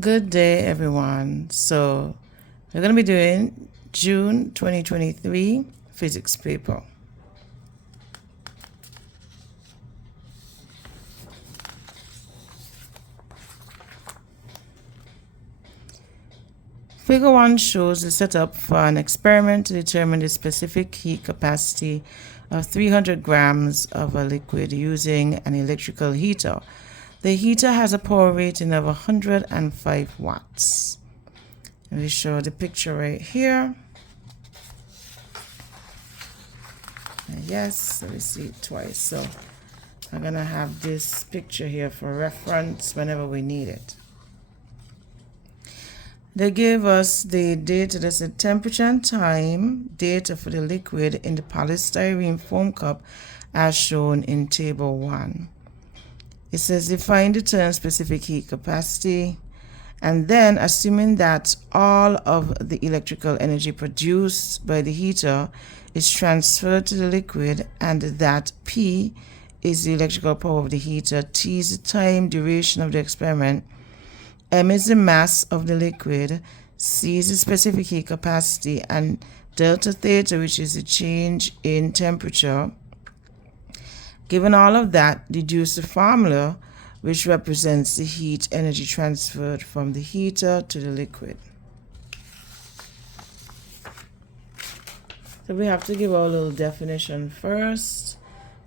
Good day, everyone. So, we're going to be doing June 2023 physics paper. Figure 1 shows the setup for an experiment to determine the specific heat capacity of 300 grams of a liquid using an electrical heater. The heater has a power rating of 105 watts. Let me show the picture right here. And yes, let me see it twice. So I'm going to have this picture here for reference whenever we need it. They gave us the data, that's the temperature and time data for the liquid in the polystyrene foam cup as shown in table 1. It says define the term specific heat capacity, and then assuming that all of the electrical energy produced by the heater is transferred to the liquid and that P is the electrical power of the heater, T is the time duration of the experiment, M is the mass of the liquid, C is the specific heat capacity, and delta theta, which is the change in temperature. Given all of that, deduce the formula which represents the heat energy transferred from the heater to the liquid. So we have to give our little definition first.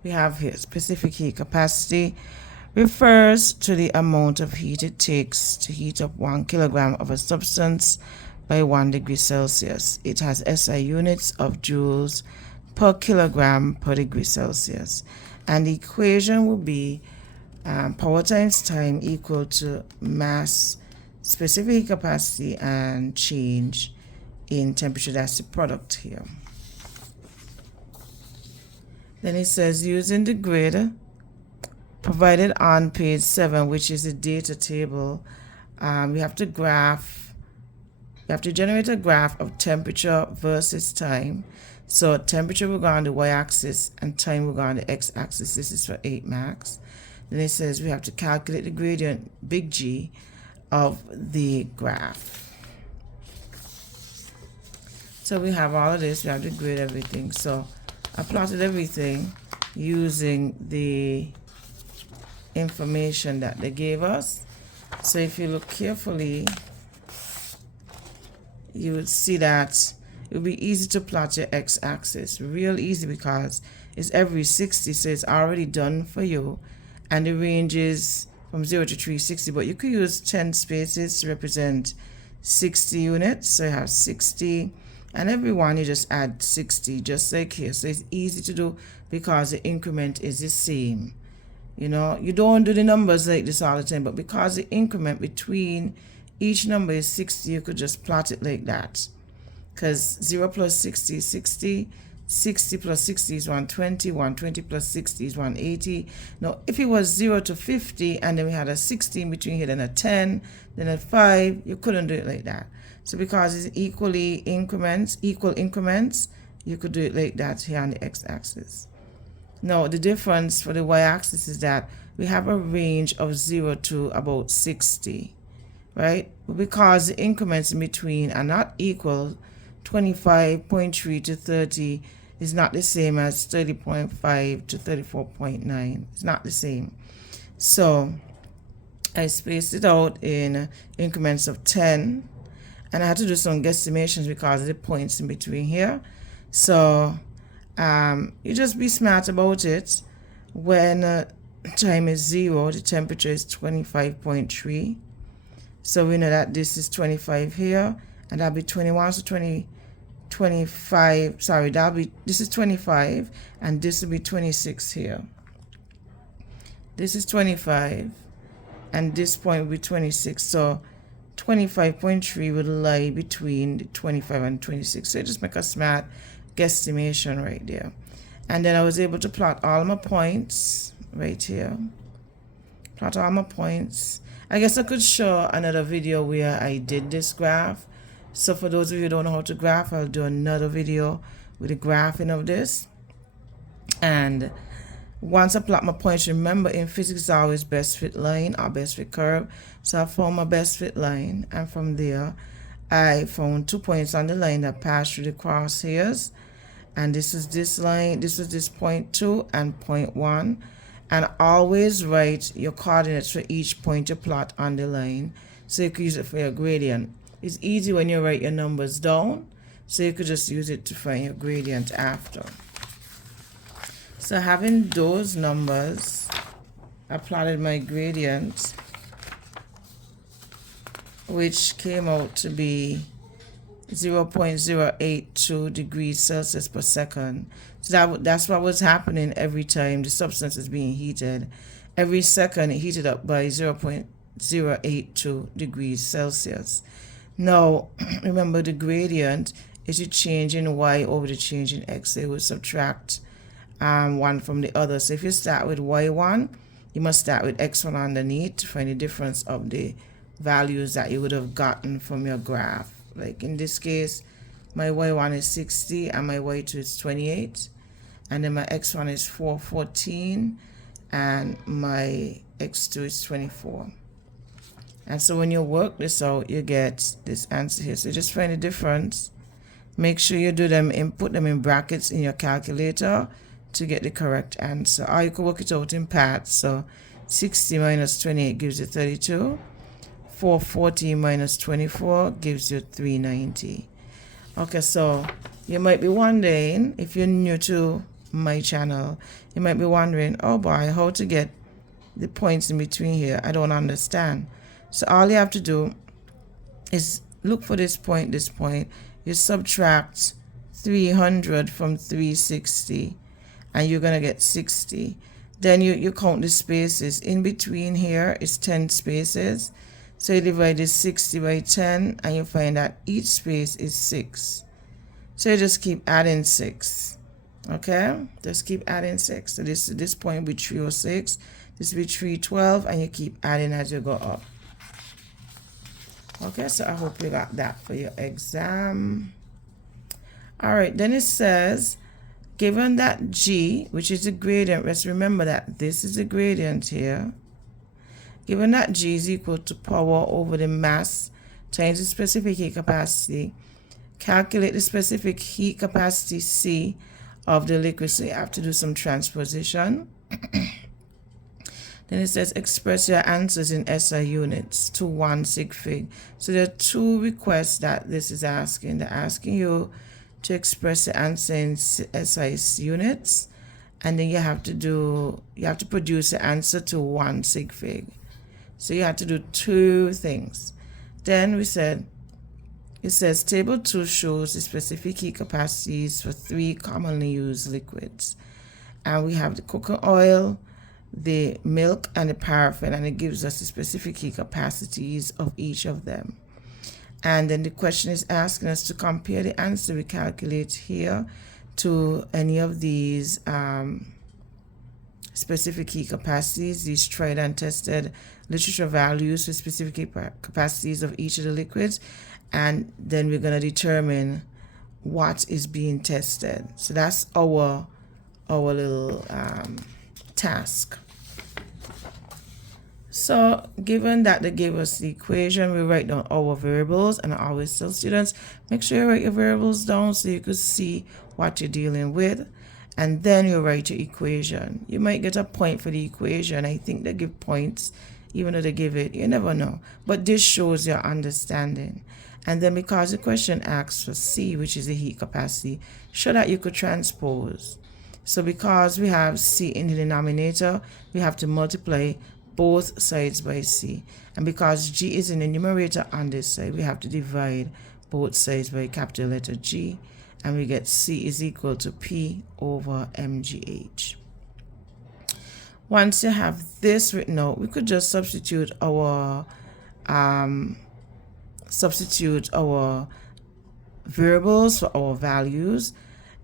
We have here specific heat capacity refers to the amount of heat it takes to heat up 1 kilogram of a substance by 1 degree Celsius. It has SI units of joules per kilogram per degree Celsius. And the equation will be power times time equal to mass, specific heat capacity, and change in temperature. That's the product here. Then it says using the grid provided on page 7, which is the data table, we have to generate a graph of temperature versus time. So temperature will go on the y-axis and time will go on the x-axis. This is for 8 max. Then it says we have to calculate the gradient, big G, of the graph. So we have all of this. We have to grade everything. So I plotted everything using the information that they gave us. So if you look carefully, you would see that it will be easy to plot your x-axis, real easy, because it's every 60, so it's already done for you, and the range is from 0 to 360, but you could use 10 spaces to represent 60 units. So you have 60, and every one you just add 60, just like here. So it's easy to do because the increment is the same. You know, you don't do the numbers like this all the time, but because the increment between each number is 60, you could just plot it like that. Because 0 plus 60 is 60, 60 plus 60 is 120, 120 plus 60 is 180. Now, if it was 0 to 50, and then we had a 60 in between here, then a 10, then a 5, you couldn't do it like that. So because it's equal increments, you could do it like that here on the x-axis. Now, the difference for the y-axis is that we have a range of 0 to about 60, right? But because the increments in between are not equal, 25.3 to 30 is not the same as 30.5 to 34.9. It's not the same. So I spaced it out in increments of 10, and I had to do some guesstimations because of the points in between here. So you just be smart about it. When time is 0, the temperature is 25.3. So we know that this is 25 here, and that'll be 21, so 25, sorry, this is 25, and this will be 26 here. This is 25, and this point will be 26, so 25.3 would lie between the 25 and 26. So just make a smart guesstimation right there. And then I was able to plot all my points right here. Plot all my points. I guess I could show another video where I did this graph. So for those of you who don't know how to graph, I'll do another video with the graphing of this. And Once I plot my points, remember in physics it's always best fit line or best fit curve. So I found my best fit line, and from there I found 2 points on the line that pass through the crosshairs. And this is this line, this is this point 2 and point 1. And always write your coordinates for each point you plot on the line, so you can use it for your gradient. It's easy when you write your numbers down, so you could just use it to find your gradient after. So having those numbers, I plotted my gradient, which came out to be 0.082 degrees Celsius per second. So that's what was happening every time the substance is being heated. Every second it heated up by 0.082 degrees Celsius. Now, remember the gradient is the change in y over the change in x. So it will subtract one from the other. So if you start with y1, you must start with x1 underneath to find the difference of the values that you would have gotten from your graph. Like in this case, my y1 is 60 and my y2 is 28, and then my x1 is 414 and my x2 is 24. And so when you work this out, you get this answer here. So just find the difference. Make sure you do them and put them in brackets in your calculator to get the correct answer. Or you can work it out in parts. So 60 minus 28 gives you 32. 440 minus 24 gives you 390. Okay, so you might be wondering, if you're new to my channel, you might be wondering, oh boy, how to get the points in between here. I don't understand. So all you have to do is look for this point, you subtract 300 from 360 and you're gonna get 60. Then you count the spaces. In between here is 10 spaces. So you divide this 60 by 10 and you find that each space is 6. So you just keep adding 6. Okay? Just keep adding 6. So this point will be 306. This will be 312, and you keep adding as you go up. Okay, so I hope you got that for your exam. Alright, then it says, given that G, which is the gradient, let's remember that this is the gradient here. Given that G is equal to power over the mass times the specific heat capacity, calculate the specific heat capacity C of the liquid. So you have to do some transposition. Then it says express your answers in SI units to 1 sig fig. So there are two requests that this is asking. They're asking you to express the answer in SI units, and then you have to produce the answer to 1 sig fig. So you have to do two things. Then it says table 2 shows the specific heat capacities for 3 commonly used liquids. And we have the coconut oil, the milk, and the paraffin, and it gives us the specific heat capacities of each of them. And then the question is asking us to compare the answer we calculate here to any of these specific heat capacities, these tried and tested literature values for specific heat capacities of each of the liquids, and then we're going to determine what is being tested. So that's our little task. So given that they gave us the equation, we write down our variables, and I always tell students, make sure you write your variables down so you can see what you're dealing with, and then you write your equation. You might get a point for the equation. I think they give points even though they give it, you never know, but this shows your understanding. And then because the question asks for C, which is the heat capacity, show that you could transpose. So because we have C in the denominator, we have to multiply both sides by C. And because G is in the numerator on this side, we have to divide both sides by capital letter G. And we get C is equal to P over mgh. Once you have this written out, we could just substitute our variables for our values,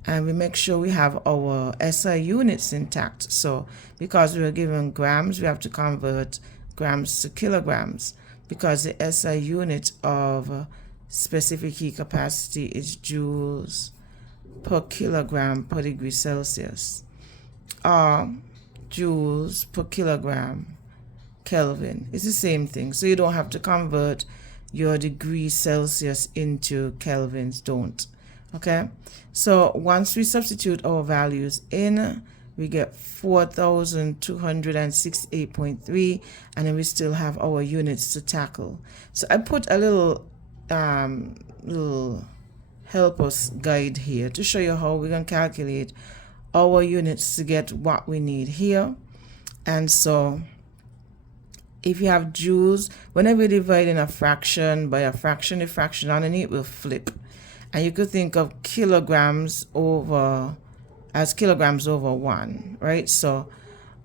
and we make sure we have our SI units intact. So because we are given grams, we have to convert grams to kilograms, because the SI unit of specific heat capacity is joules per kilogram per degree Celsius. joules per kilogram Kelvin. It's the same thing. So you don't have to convert your degrees Celsius into kelvins. Don't. Okay. So once we substitute our values in, we get 4,268.3, and then we still have our units to tackle. So I put a little help us guide here to show you how we can calculate our units to get what we need here. And so if you have joules, whenever you divide in a fraction by a fraction, the fraction underneath will flip. And you could think of kilograms over as kilograms over 1, right? So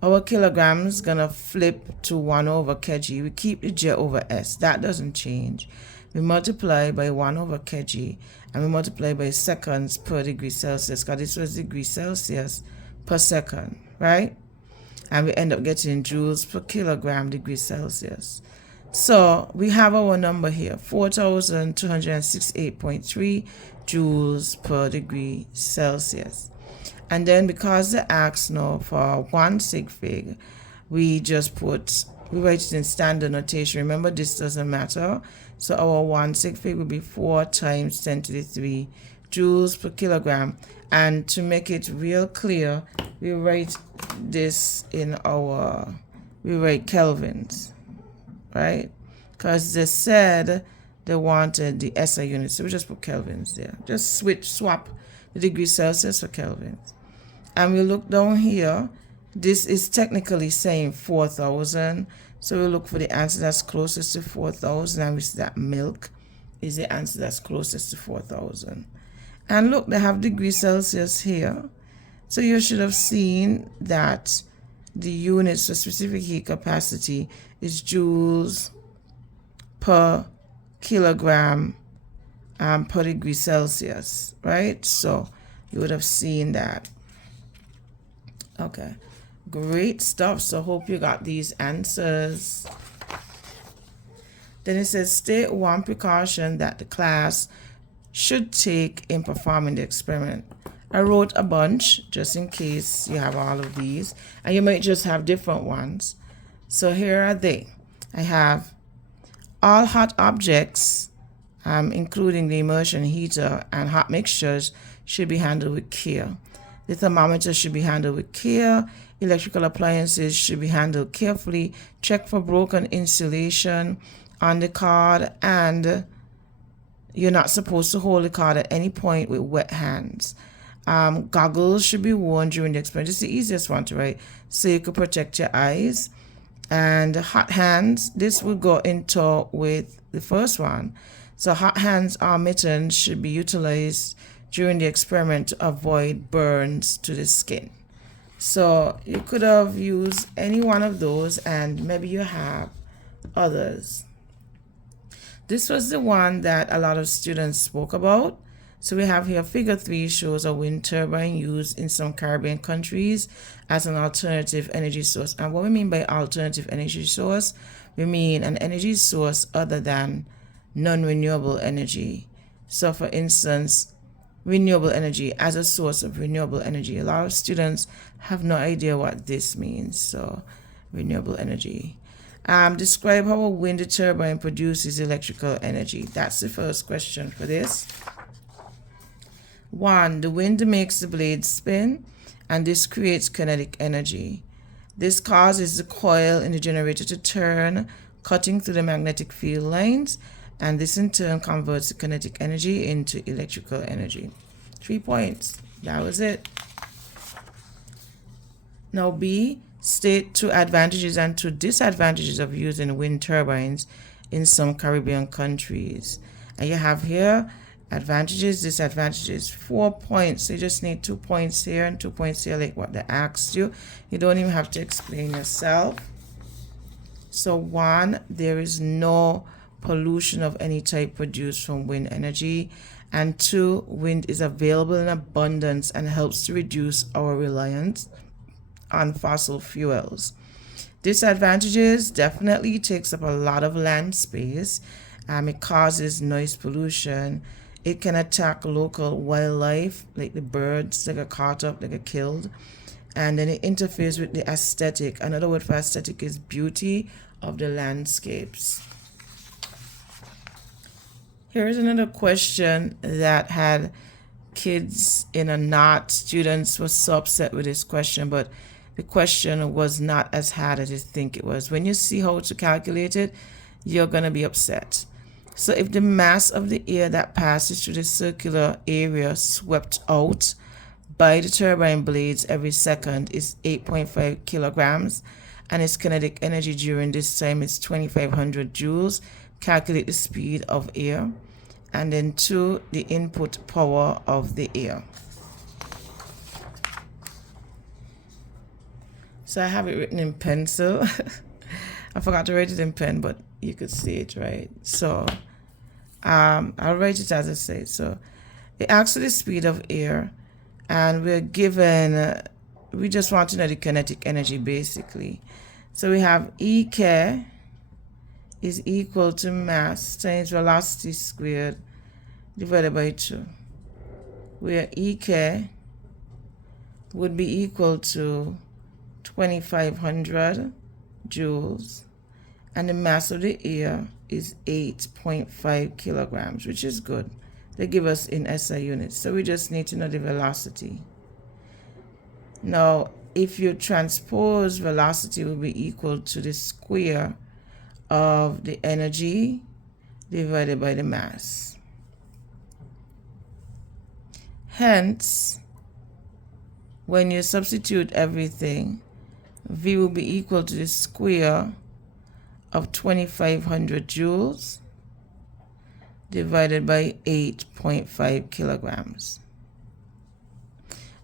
our kilograms gonna flip to 1 over kg. We keep the j over s. That doesn't change. We multiply by 1 over kg, and we multiply by seconds per degree Celsius, because this was degree Celsius per second, right? And we end up getting joules per kilogram degree Celsius. So we have our number here, 4,268.3 joules per degree Celsius. And then because the asks now for 1 sig fig, we write it in standard notation. Remember, this doesn't matter. So our 1 sig fig will be 4 times 10 to the 3 joules per kilogram. And to make it real clear, we write this we write kelvins, right? Because they said they wanted the SI unit, so we just put kelvins there. Just swap the degree Celsius for kelvins. And we look down here, this is technically saying 4,000. So we look for the answer that's closest to 4,000, and we see that milk is the answer that's closest to 4,000. And look, they have degree Celsius here. So you should have seen that the units for specific heat capacity is joules per kilogram per degree Celsius, right? So you would have seen that. Okay, great stuff. So hope you got these answers. Then it says, state one precaution that the class should take in performing the experiment. I wrote a bunch just in case you have all of these, and you might just have different ones. So here are they. I have all hot objects, including the immersion heater and hot mixtures, should be handled with care. The thermometer should be handled with care. Electrical appliances should be handled carefully. Check for broken insulation on the card, and you're not supposed to hold the card at any point with wet hands. Goggles should be worn during the experiment. This is the easiest one to write, so you could protect your eyes. And hot hands, this will go into with the first one. So hot hands or mittens should be utilized during the experiment to avoid burns to the skin. So you could have used any one of those, and maybe you have others. This was the one that a lot of students spoke about. So we have here figure 3 shows a wind turbine used in some Caribbean countries as an alternative energy source. And what we mean by alternative energy source, we mean an energy source other than non-renewable energy. So for instance, renewable energy as a source of renewable energy. A lot of students have no idea what this means. So renewable energy. Describe how a wind turbine produces electrical energy. That's the first question for this. 1. The wind makes the blades spin, and this creates kinetic energy. This causes the coil in the generator to turn, cutting through the magnetic field lines, and this in turn converts the kinetic energy into electrical energy. 3 points. That was it. Now B, state 2 advantages and 2 disadvantages of using wind turbines in some Caribbean countries. And you have here advantages, disadvantages, 4 points. So you just need 2 points here and 2 points here, like what they asked you. You don't even have to explain yourself. So 1, there is no pollution of any type produced from wind energy. And 2, wind is available in abundance and helps to reduce our reliance on fossil fuels. Disadvantages, definitely takes up a lot of land space. It causes noise pollution. It can attack local wildlife, like the birds that get caught up, that get killed. and then it interferes with the aesthetic. Another word for aesthetic is beauty of the landscapes. Here is another question that had kids in a knot. Students were so upset with this question, but the question was not as hard as you think it was. When you see how to calculate it, you're going to be upset. So if the mass of the air that passes through the circular area swept out by the turbine blades every second is 8.5 kilograms, and its kinetic energy during this time is 2500 joules, calculate the speed of air. And then 2, the input power of the air. So I have it written in pencil. I forgot to write it in pen, but you could see it, right? So I'll write it as I say. So it asks for the speed of air, and we're given, we just want to know the kinetic energy basically. So we have EK is equal to mass times velocity squared divided by 2, where EK would be equal to 2500 joules, and the mass of the air is 8.5 kilograms, which is good. They give us in SI units, so we just need to know the velocity. Now, if you transpose velocity, will be equal to the square of the energy divided by the mass. Hence, when you substitute everything, V will be equal to the square of 2500 joules divided by 8.5 kilograms.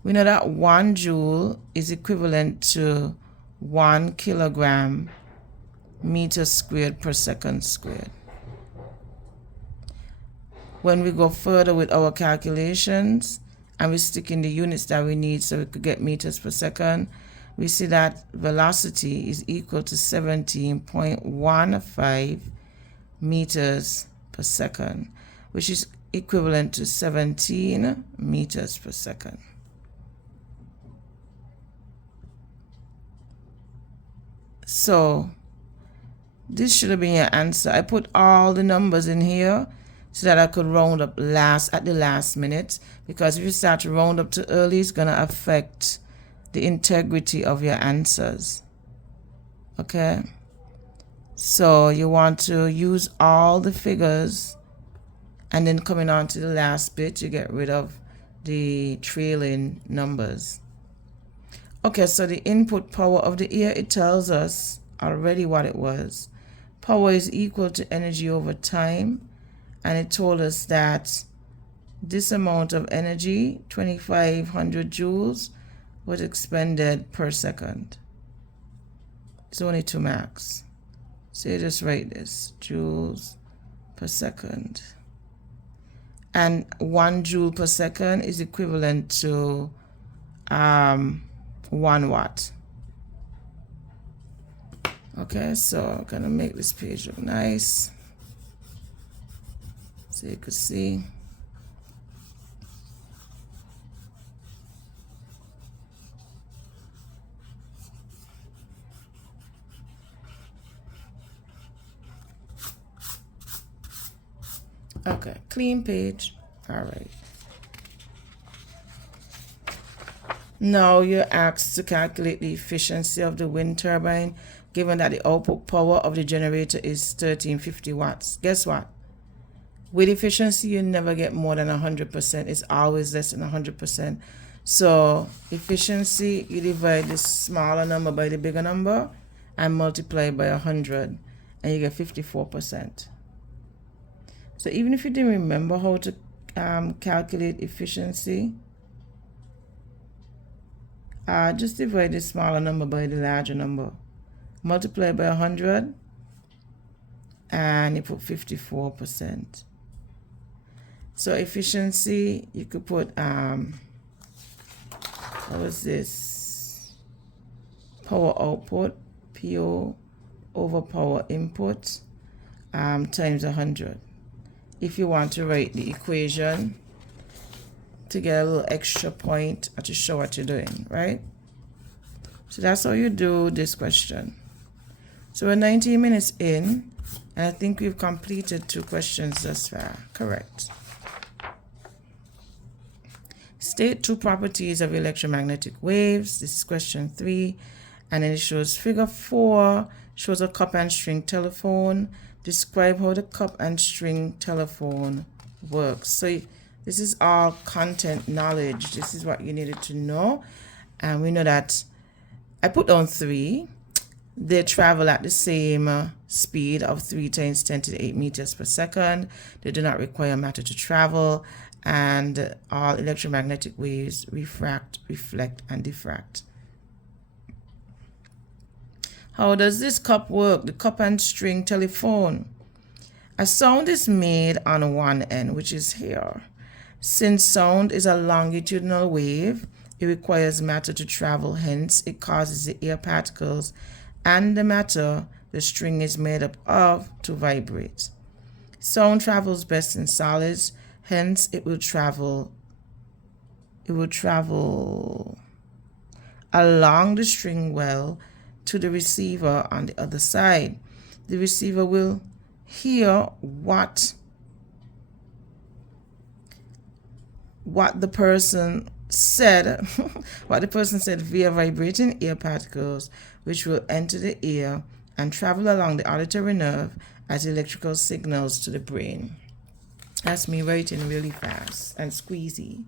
We know that 1 joule is equivalent to 1 kilogram meter squared per second squared. When we go further with our calculations and we stick in the units that we need so we could get meters per second, we see that velocity is equal to 17.15 meters per second, which is equivalent to 17 meters per second. So this should have been your answer. I put all the numbers in here so that I could round up at the last minute, because if you start to round up too early, it's going to affect the integrity of your answers. Okay? So you want to use all the figures, and then coming on to the last bit, you get rid of the trailing numbers. Okay, so the input power of the air, it tells us already what it was. Power is equal to energy over time, and it told us that this amount of energy, 2500 joules, was expended per second. It's only 2 max. So you just write this, joules per second. And 1 joule per second is equivalent to 1 watt. Okay, so I'm gonna make this page look nice so you can see. Okay, clean page. All right. Now you're asked to calculate the efficiency of the wind turbine, given that the output power of the generator is 1350 watts. Guess what? With efficiency, you never get more than 100%. It's always less than 100%. So efficiency, you divide the smaller number by the bigger number and multiply by 100, and you get 54%. So even if you didn't remember how to calculate efficiency, just divide the smaller number by the larger number. Multiply by 100, and you put 54%. So efficiency, you could put, what was this? Power output, PO, over power input, times 100. If you want to write the equation to get a little extra point or to show what you're doing, right? So that's how you do this question. So we're 19 minutes in, and I think we've completed 2 questions thus far. Correct. State 2 properties of electromagnetic waves. This is question 3. And then it shows figure 4, shows a cup and string telephone. Describe how the cup and string telephone works. So this is all content knowledge. This is what you needed to know. And we know that I put down 3. They travel at the same speed of 3 times 10 to the 8 meters per second. They do not require matter to travel. And all electromagnetic waves refract, reflect, and diffract. How does this cup work? The cup and string telephone. A sound is made on one end, which is here. Since sound is a longitudinal wave, it requires matter to travel, hence it causes the air particles and the matter the string is made up of to vibrate. Sound travels best in solids, hence it will travel along the string well to the receiver on the other side. The receiver will hear what the person said via vibrating air particles, which will enter the ear and travel along the auditory nerve as electrical signals to the brain. That's me writing really fast and squeezy.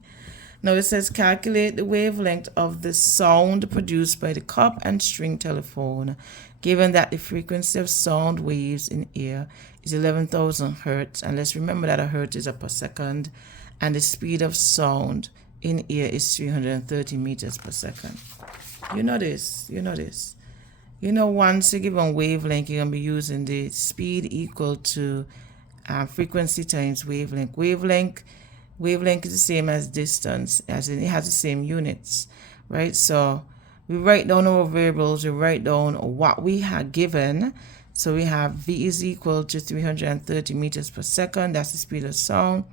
Now it says calculate the wavelength of the sound produced by the cup and string telephone, given that the frequency of sound waves in air is 11,000 hertz, and let's remember that a hertz is a per second, and the speed of sound in air is 330 meters per second. You know this. Once you give a wavelength, you're going to be using the speed equal to frequency times wavelength. Wavelength is the same as distance, as in it has the same units, right? So we write down our variables, we write down what we had given. So we have V is equal to 330 meters per second, that's the speed of sound,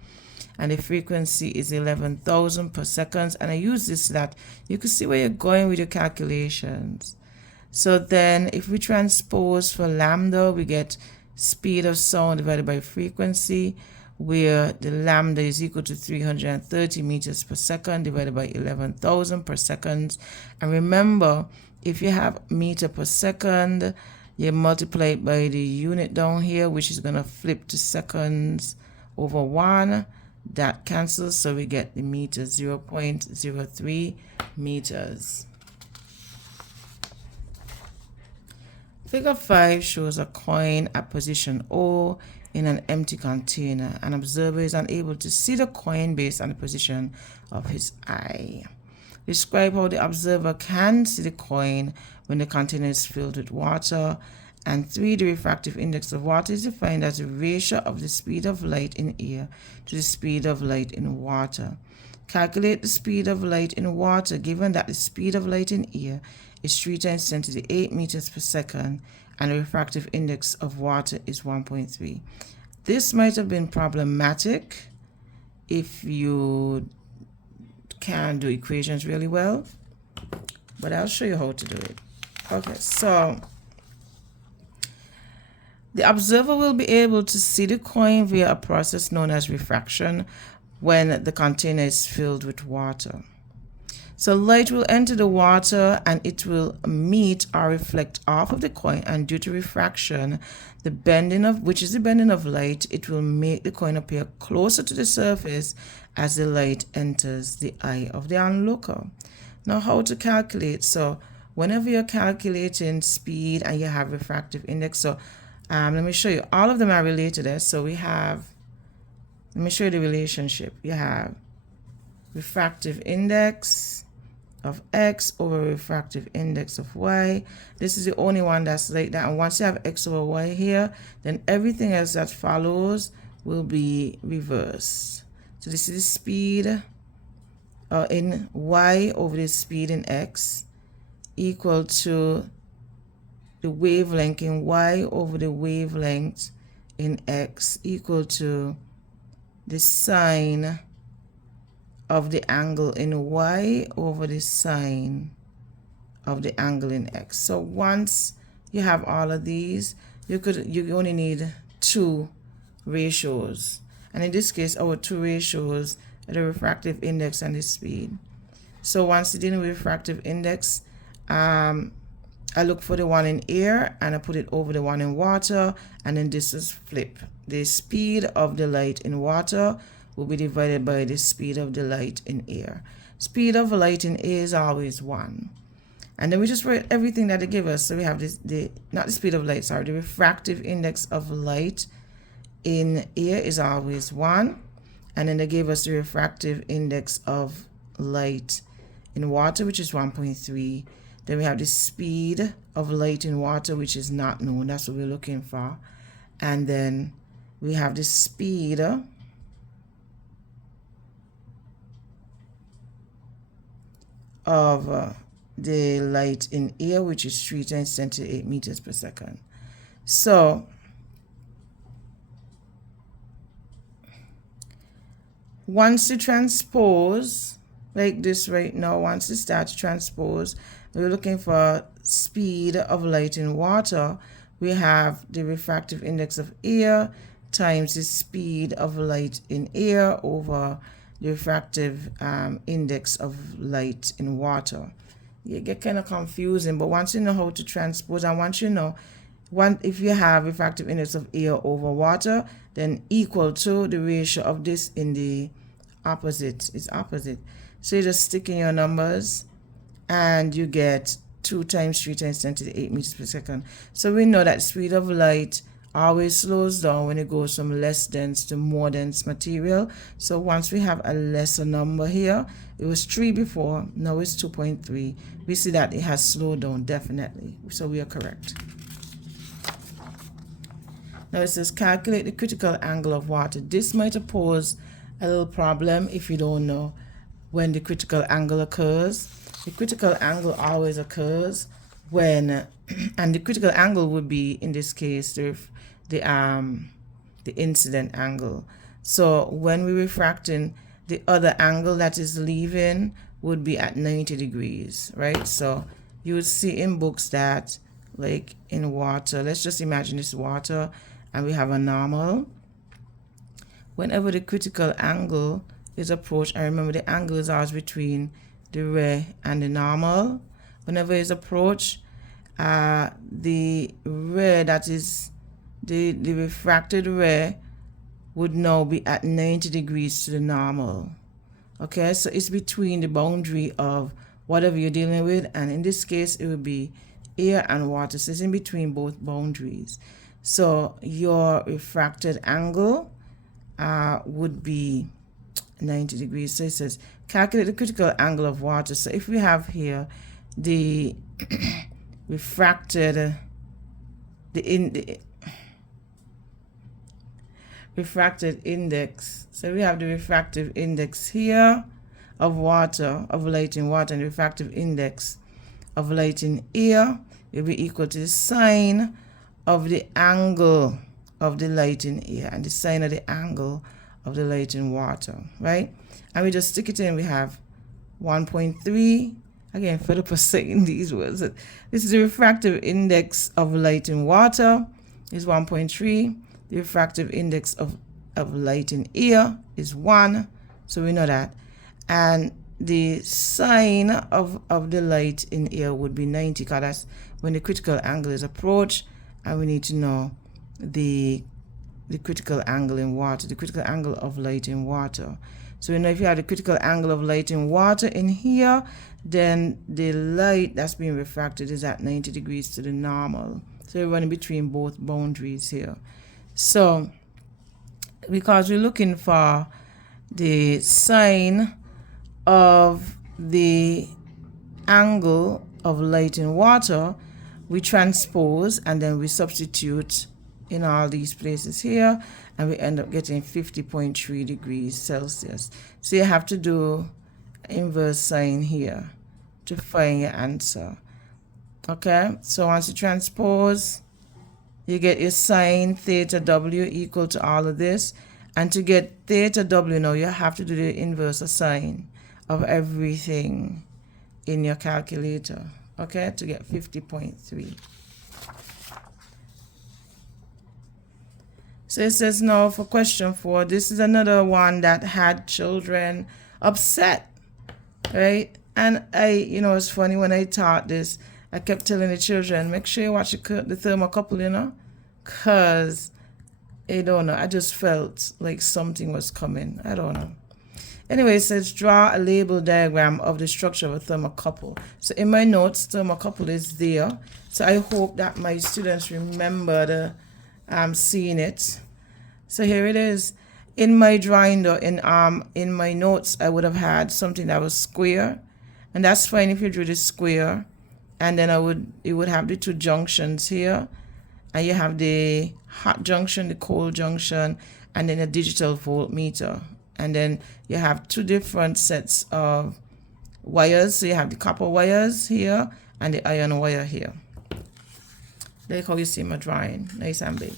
and the frequency is 11,000 per second. And I use this so that you can see where you're going with your calculations. So then if we transpose for lambda, we get speed of sound divided by frequency, where the lambda is equal to 330 meters per second divided by 11,000 per second. And remember, if you have meter per second, you multiply it by the unit down here, which is going to flip to seconds over 1. That cancels, so we get the meter, 0.03 meters. Figure 5 shows a coin at position O in an empty container. An observer is unable to see the coin based on the position of his eye. Describe how the observer can see the coin when the container is filled with water. And 3, the refractive index of water is defined as the ratio of the speed of light in air to the speed of light in water. Calculate the speed of light in water, given that the speed of light in air is 3 times 10 to the 8 meters per second, and the refractive index of water is 1.3. This might have been problematic if you can do equations really well, but I'll show you how to do it. Okay, so the observer will be able to see the coin via a process known as refraction when the container is filled with water. So light will enter the water and it will meet or reflect off of the coin, and due to refraction, the bending of light, it will make the coin appear closer to the surface as the light enters the eye of the onlooker. Now how to calculate? So whenever you're calculating speed and you have refractive index, so let me show you, all of them are related. So we have, let me show you the relationship. You have refractive index of X over refractive index of Y. This is the only one that's like that. And once you have X over Y here, then everything else that follows will be reversed. So this is the speed in Y over the speed in X equal to the wavelength in Y over the wavelength in X equal to the sine of the angle in Y over the sine of the angle in x. So once you have all of these, you only need two ratios, and in this case our two ratios are the refractive index and the speed. So once you're dealing with refractive index, I look for the one in air and I put it over the one in water, and then this is flip. The speed of the light in water will be divided by the speed of the light in air. Speed of light in air is always 1. And then we just write everything that they give us. So we have this, not the speed of light, sorry, the refractive index of light in air is always 1. And then they gave us the refractive index of light in water, which is 1.3. Then we have the speed of light in water, which is not known. That's what we're looking for. And then we have the speed of the light in air, which is 3 times 10 to the 8 meters per second. So once you transpose like this right now, once you start to transpose, we're looking for speed of light in water. We have the refractive index of air times the speed of light in air over the refractive index of light in water. You get kind of confusing, but once you know how to transpose, and once you know, if you have refractive index of air over water, then equal to the ratio of this in the opposite. It's opposite. So you just stick in your numbers and you get 2 times 3 times 10 to the 8 meters per second. So we know that speed of light always slows down when it goes from less dense to more dense material. So once we have a lesser number here, it was 3 before, now it's 2.3. We see that it has slowed down definitely. So we are correct. Now it says calculate the critical angle of water. This might pose a little problem if you don't know when the critical angle occurs. The critical angle always occurs when, and the critical angle would be, in this case, the incident angle. So when we're refracting, the other angle that is leaving would be at 90 degrees, right? So you would see in books that, like in water, let's just imagine this water, and we have a normal. Whenever the critical angle is approached, and remember the angle is always between the ray and the normal. Whenever it's approached, the ray that is the refracted ray would now be at 90 degrees to the normal. Okay, so it's between the boundary of whatever you're dealing with, and in this case it would be air and water, so it's in between both boundaries. So your refracted angle would be 90 degrees. So it says calculate the critical angle of water. So if we have here the refracted refracted index, so we have the refractive index here of water, of light in water, and the refractive index of light in air will be equal to the sine of the angle of the light in air and the sine of the angle of the light in water, right? And we just stick it in. We have 1.3. Again, fed up us saying these words. This is the refractive index of light in water is 1.3. The refractive index of light in air is 1. So we know that. And the sine of the light in air would be 90, because that's when the critical angle is approached, and we need to know the critical angle in water, the critical angle of light in water. So we know if you have the critical angle of light in water in here, then the light that's being refracted is at 90 degrees to the normal. So we're running between both boundaries here. So because we're looking for the sine of the angle of light in water, we transpose and then we substitute in all these places here, and we end up getting 50.3 degrees Celsius. So you have to do inverse sine here to find your answer. Okay, so once you transpose, you get your sine theta W equal to all of this, and to get theta W now, you have to do the inverse of sine of everything in your calculator. okay, to get 50.3. So it says now for question 4, this is another one that had children upset, right? And it's funny, when I taught this, I kept telling the children, make sure you watch the thermocouple, because I don't know, I just felt like something was coming. I don't know. Anyway, it says draw a label diagram of the structure of a thermocouple. So in my notes, thermocouple is there. So I hope that my students remember seeing it. So here it is. In my drawing though, in my notes, I would have had something that was square, and that's fine if you drew the square. And then it would have the two junctions here, and you have the hot junction, the cold junction, and then a digital voltmeter. And then you have two different sets of wires. So you have the copper wires here and the iron wire here. Like how you see my drawing, nice and big.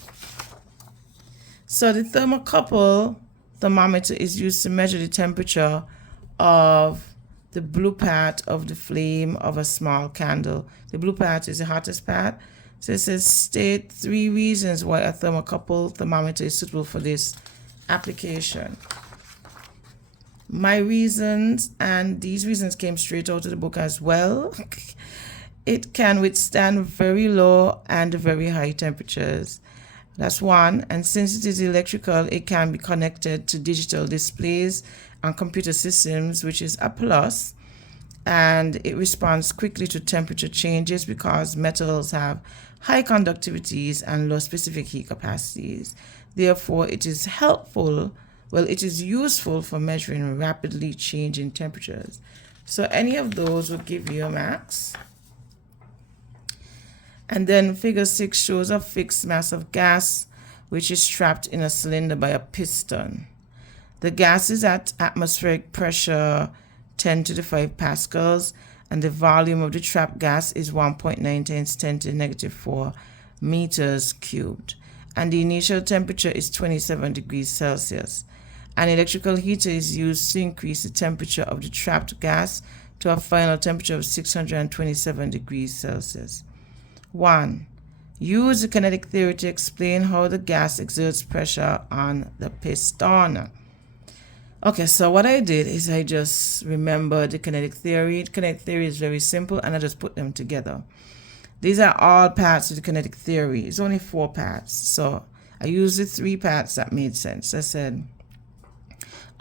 So the thermocouple thermometer is used to measure the temperature of the blue part of the flame of a small candle. The blue part is the hottest part. So it says state 3 reasons why a thermocouple thermometer is suitable for this application. My reasons, and these reasons came straight out of the book as well. It can withstand very low and very high temperatures. That's one. And since it is electrical, it can be connected to digital displays and computer systems, which is a plus. And it responds quickly to temperature changes because metals have high conductivities and low specific heat capacities. Therefore, it is useful for measuring rapidly changing temperatures. So any of those will give you a max. And then figure 6 shows a fixed mass of gas, which is trapped in a cylinder by a piston. The gas is at atmospheric pressure 10 to the 5 pascals, and the volume of the trapped gas is 1.9 times 10 to the negative 4 meters cubed. And the initial temperature is 27 degrees Celsius. An electrical heater is used to increase the temperature of the trapped gas to a final temperature of 627 degrees Celsius. 1. Use the kinetic theory to explain how the gas exerts pressure on the piston. Okay, so what I did is I just remembered the kinetic theory. The kinetic theory is very simple, and I just put them together. These are all parts of the kinetic theory. It's only 4 parts. So I used the 3 parts that made sense. I said,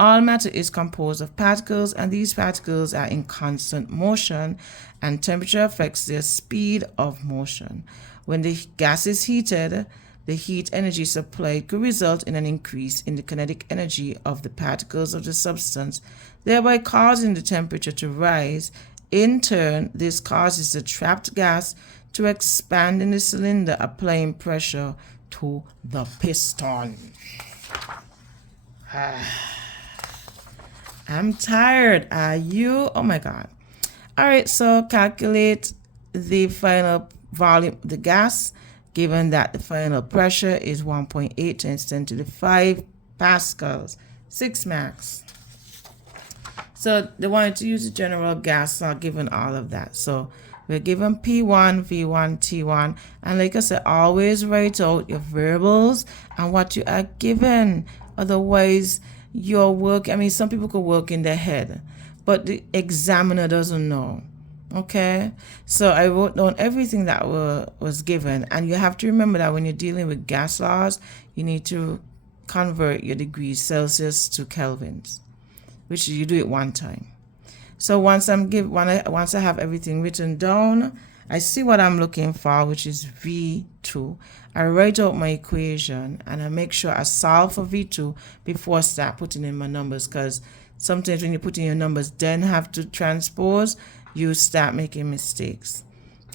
all matter is composed of particles, and these particles are in constant motion, and temperature affects their speed of motion. When the gas is heated, the heat energy supplied could result in an increase in the kinetic energy of the particles of the substance, thereby causing the temperature to rise. In turn, this causes the trapped gas to expand in the cylinder, applying pressure to the piston. I'm tired. Are you? Oh my God. All right, so calculate the final volume of the gas, given that the final pressure is 1.8 times 10 to the 5 pascals, 6 max. So they wanted to use the general gas law given all of that. So we're given P1, V1, T1. And like I said, always write out your variables and what you are given. Otherwise, your work, some people could work in their head, but the examiner doesn't know. Okay, so I wrote down everything that was given, and you have to remember that when you're dealing with gas laws, you need to convert your degrees Celsius to kelvins, which you do it one time. So once I have everything written down, I see what I'm looking for, which is V2. I write out my equation and I make sure I solve for V2 before I start putting in my numbers, because sometimes when you put in your numbers then have to transpose, you start making mistakes.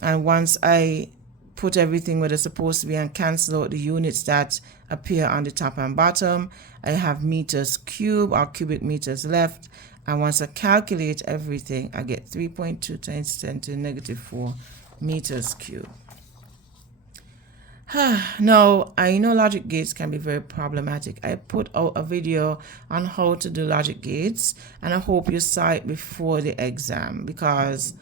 And once I put everything where they're supposed to be and cancel out the units that appear on the top and bottom, I have meters cubed or cubic meters left. And once I calculate everything, I get 3.2 times 10 to the negative 4 meters cubed. Now, I know logic gates can be very problematic. I put out a video on how to do logic gates, and I hope you saw it before the exam, because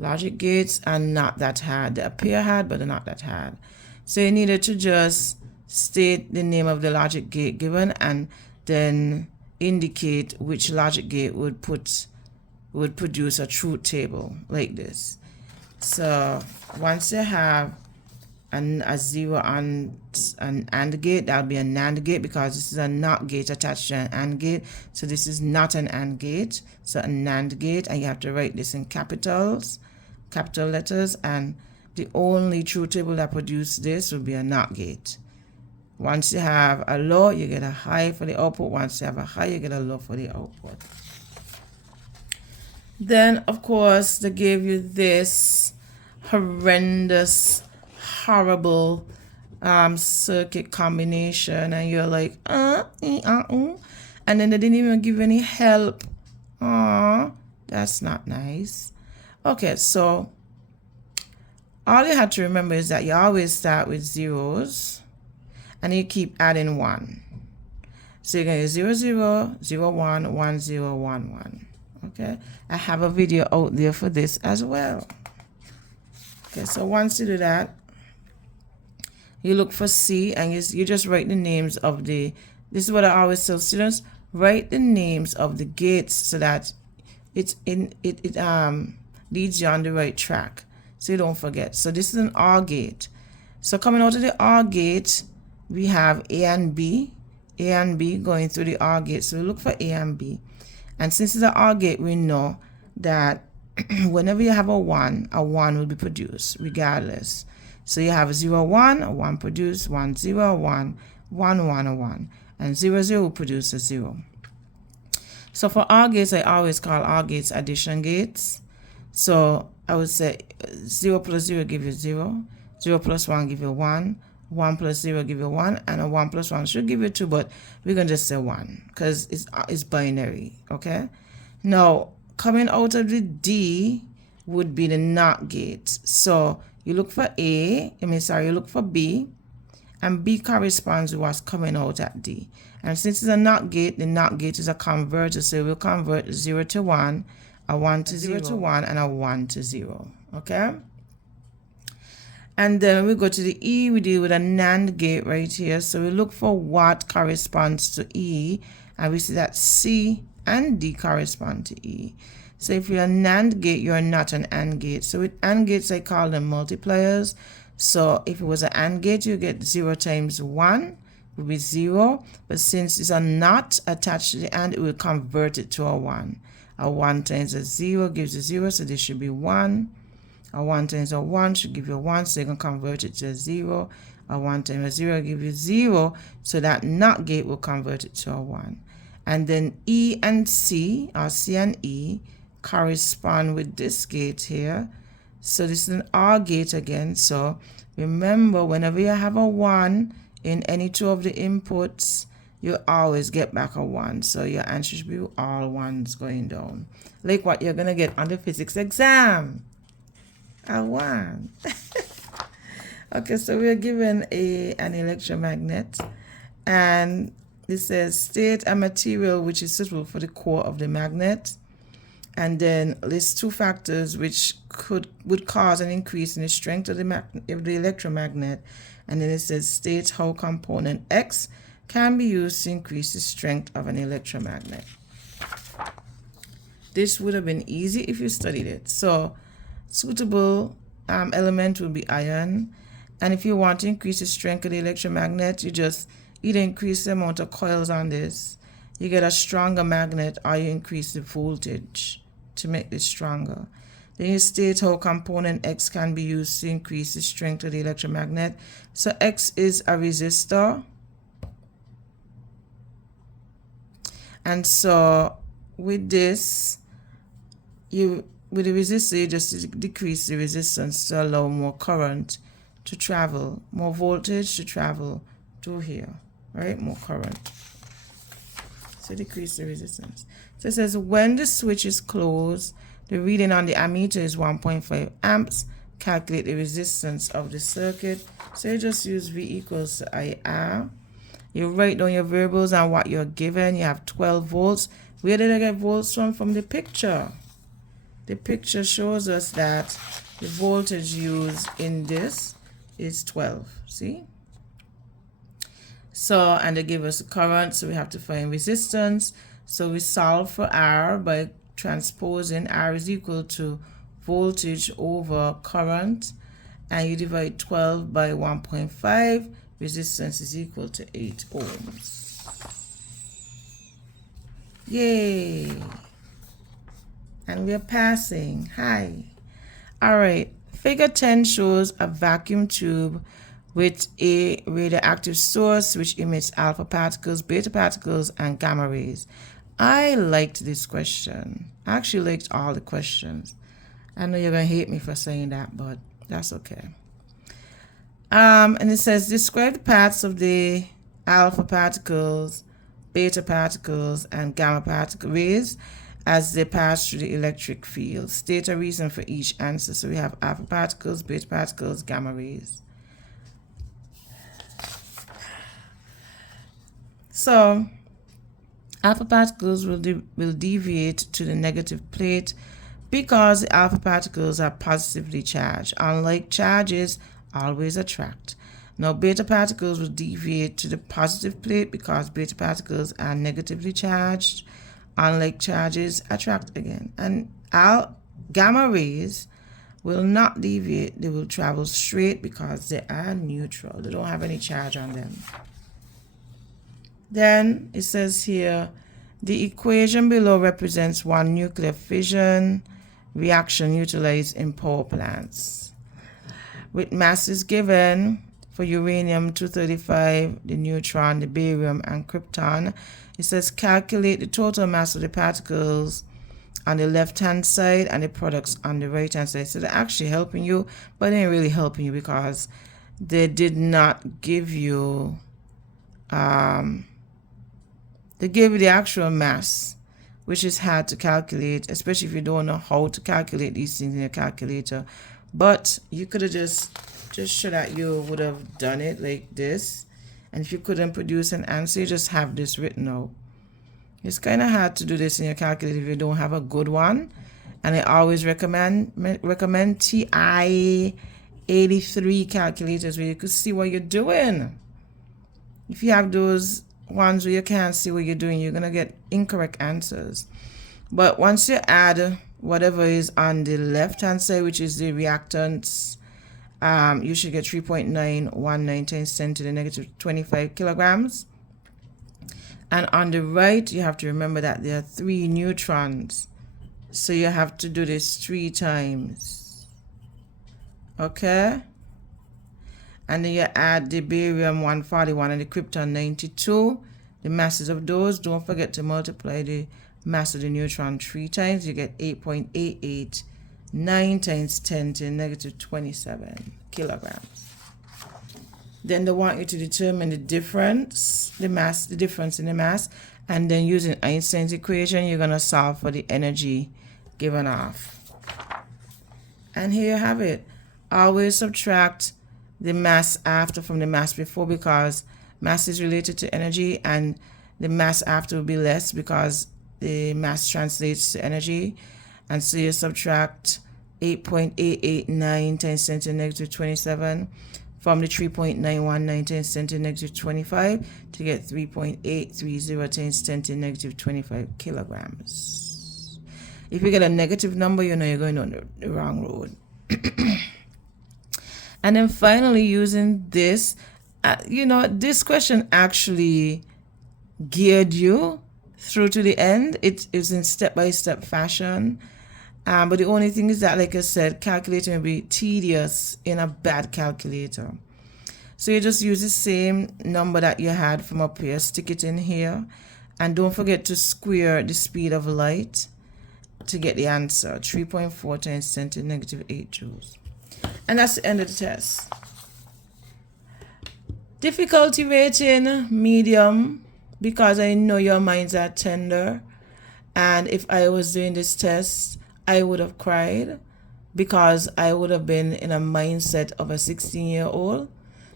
Logic gates are not that hard. They appear hard, but they're not that hard. So you needed to just state the name of the logic gate given and then indicate which logic gate would produce a truth table like this. So once you have a 0 on an AND gate, that'll be a NAND gate because this is a NOT gate attached to an AND gate. So this is not an AND gate, so a NAND gate, and you have to write this in capital letters, and the only truth table that produces this would be a NOT gate. Once you have a low, you get a high for the output. Once you have a high, you get a low for the output. Then, of course, they gave you this horrendous, horrible circuit combination, and you're like, and then they didn't even give any help. That's not nice. Okay, so all you have to remember is that you always start with zeros, and you keep adding 1. So you're going to 0, 0, 0, 1, 1, 0, 1, 1. Okay, I have a video out there for this as well. Okay, so once you do that, you look for C, and you just write the names of this is what I always tell students, write the names of the gates so that it leads you on the right track, so you don't forget. So this is an OR gate. So coming out of the OR gate, we have A and B going through the OR gate. So we look for A and B. And since it's an OR gate, we know that whenever you have a 1 will be produced regardless. So you have a 0, 1, a 1 produced, 1, 0, 1, 1, 1, a 1. And 0, 0 will produce a 0. So for OR gates, I always call OR gates addition gates. So I would say 0 plus 0 give you 0, 0 plus 1 give you 1, 1 plus 0 give you 1, and a 1 plus 1 should give you 2, but we're going to just say 1 because it's binary, okay? Now, coming out of the D would be the NOT gate. So you look for you look for B, and B corresponds to what's coming out at D. And since it's a NOT gate, the NOT gate is a converter, so we'll convert 0 to 1, a 1 to 0 to 1, and a 1 to 0, okay? And then we go to the E, we deal with a NAND gate right here. So we look for what corresponds to E, and we see that C and D correspond to E. So if you're a NAND gate, you're not an AND gate. So with AND gates, I call them multipliers. So if it was an AND gate, you get 0 times 1 will be 0. But since it's a NOT attached to the AND, it will convert it to a 1. A 1 times a 0 gives a 0, so this should be 1. A 1 times a 1 should give you a 1, so you can convert it to a 0. A 1 times a 0 give you 0, so that NOT gate will convert it to a 1. And then E and C, or C and E, correspond with this gate here. So this is an OR gate again. So remember, whenever you have a 1 in any two of the inputs, you always get back a 1. So your answer should be all 1s going down, like what you're going to get on the physics exam. A 1. Okay, so we are given an electromagnet, and it says state a material which is suitable for the core of the magnet, and then list 2 factors which would cause an increase in the strength of the electromagnet, and then it says state how component X can be used to increase the strength of an electromagnet. This would have been easy if you studied it. So suitable element will be iron, and if you want to increase the strength of the electromagnet, you just either increase the amount of coils on this, you get a stronger magnet, or you increase the voltage to make this stronger. Then you state how component X can be used to increase the strength of the electromagnet. So X is a resistor, and so with this, with the resistor, you just decrease the resistance to allow more current to travel, more voltage to travel to here, right? More current. So decrease the resistance. So it says when the switch is closed, the reading on the ammeter is 1.5 amps. Calculate the resistance of the circuit. So you just use V equals to IR. You write down your variables and what you're given. You have 12 volts. Where did I get volts from? From the picture. the picture shows us that the voltage used in this is 12. See? So, and they give us current, so we have to find resistance. So we solve for R by transposing R is equal to voltage over current, and you divide 12 by 1.5. Resistance is equal to 8 ohms. Yay! And we're passing. Hi. All right. Figure 10 shows a vacuum tube with a radioactive source which emits alpha particles, beta particles, and gamma rays. I liked this question. I actually liked all the questions. I know you're going to hate me for saying that, but that's okay. And it says, describe the paths of the alpha particles, beta particles, and gamma particle rays as they pass through the electric field. State a reason for each answer. So we have alpha particles, beta particles, gamma rays. So alpha particles will deviate to the negative plate because the alpha particles are positively charged. Unlike charges, always attract. Now beta particles will deviate to the positive plate because beta particles are negatively charged. Unlike charges, attract again. And gamma rays will not deviate. They will travel straight because they are neutral. They don't have any charge on them. Then it says here, the equation below represents one nuclear fission reaction utilized in power plants. With masses given for uranium-235, the neutron, the barium, and krypton, it says calculate the total mass of the particles on the left-hand side and the products on the right-hand side. So they're actually helping you, but they ain't really helping you because they did not give you they gave you the actual mass, which is hard to calculate, especially if you don't know how to calculate these things in your calculator. But you could have just so that you would have done it like this. And if you couldn't produce an answer, you just have this written out. It's kind of hard to do this in your calculator if you don't have a good one. And I always recommend TI 83 calculators where you could see what you're doing. If you have those ones where you can't see what you're doing, you're going to get incorrect answers. But once you add whatever is on the left hand side, which is the reactants, you should get 3.919 times 10 to the negative 25 kilograms. And on the right, you have to remember that there are 3 neutrons. So you have to do this 3 times. Okay? And then you add the barium 141 and the krypton 92. The masses of those, don't forget to multiply the mass of the neutron 3 times. You get 8.889 times 10 to the negative 27 kilograms. Then they want you to determine the difference, the difference in the mass. And then using Einstein's equation, you're going to solve for the energy given off. And here you have it. Always subtract the mass after from the mass before because mass is related to energy, and the mass after will be less because the mass translates to energy. And so you subtract 8.889 times 10 to the negative 27 from the 3.919 times 10 to the negative 25 to get 3.830 times 10 to the negative 25 kilograms. If you get a negative number, you know you're going on the wrong road. And then finally, using this, this question actually geared you through to the end. It is in step-by-step fashion. But the only thing is that, like I said, calculating will be tedious in a bad calculator. So you just use the same number that you had from up here, stick it in here, and don't forget to square the speed of light to get the answer, 3.4 times 10 to the negative 8 joules. And that's the end of the test. Difficulty rating, medium, because I know your minds are tender. And if I was doing this test, I would have cried because I would have been in a mindset of a 16-year-old.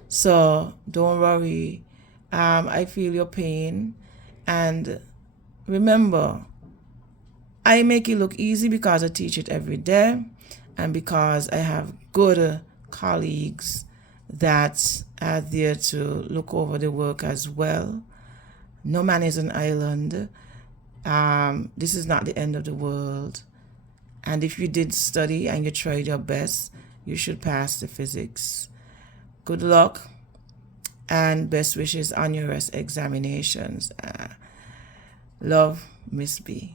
So don't worry. I feel your pain. And remember, I make it look easy because I teach it every day and because I have good colleagues that are there to look over the work as well. No man is an island. This is not the end of the world. And if you did study and you tried your best, you should pass the physics. Good luck and best wishes on your examinations. Love, Miss B.